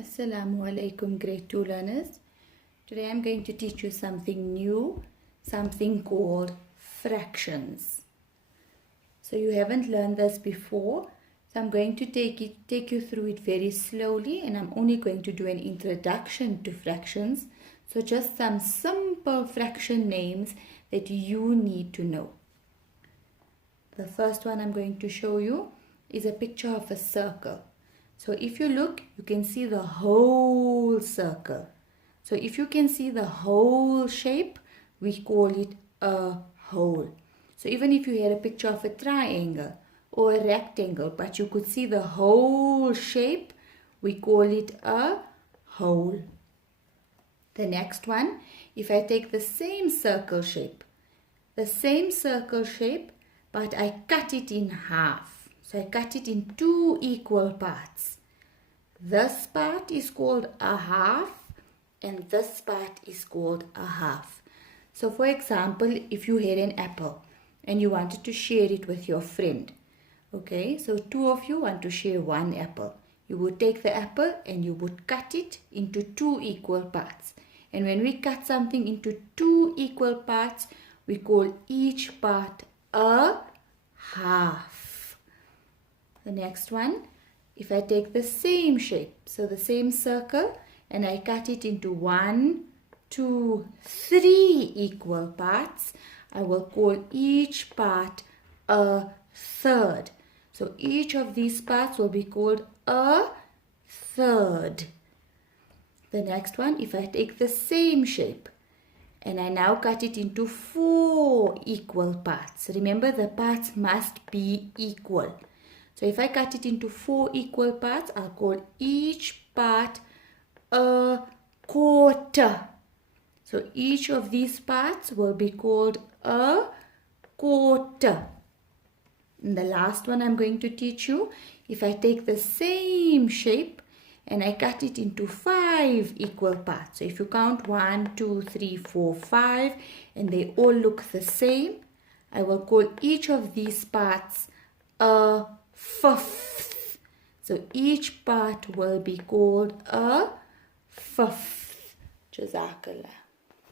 Assalamu alaikum grade 2 learners. Today I'm going to teach you something new, something called fractions. So you haven't learned this before, so I'm going to take you through it very slowly, and I'm only going to do an introduction to fractions. So just some simple fraction names that you need to know. The first one I'm going to show you is a picture of a circle. So if you look, you can see the whole circle. So if you can see the whole shape, we call it a whole. So even if you had a picture of a triangle or a rectangle, but you could see the whole shape, we call it a whole. The next one, if I take the same circle shape, but I cut it in half. So I cut it in two equal parts. This part is called a half and this part is called a half. So for example, if you had an apple and you wanted to share it with your friend. Okay, so two of you want to share one apple. You would take the apple and you would cut it into two equal parts. And when we cut something into two equal parts, we call each part a half. The next one, if I take the same shape, so the same circle, and I cut it into 1, 2, 3 equal parts, I will call each part a third. So each of these parts will be called a third. The next one, if I take the same shape, and I now cut it into 4 equal parts. Remember, the parts must be equal. So if I cut it into 4 equal parts, I'll call each part a quarter. So each of these parts will be called a quarter. And the last one I'm going to teach you, if I take the same shape and I cut it into 5 equal parts. So if you count 1, 2, 3, 4, 5, and they all look the same, I will call each of these parts a fifth. So each part will be called a fifth. Jazakallah.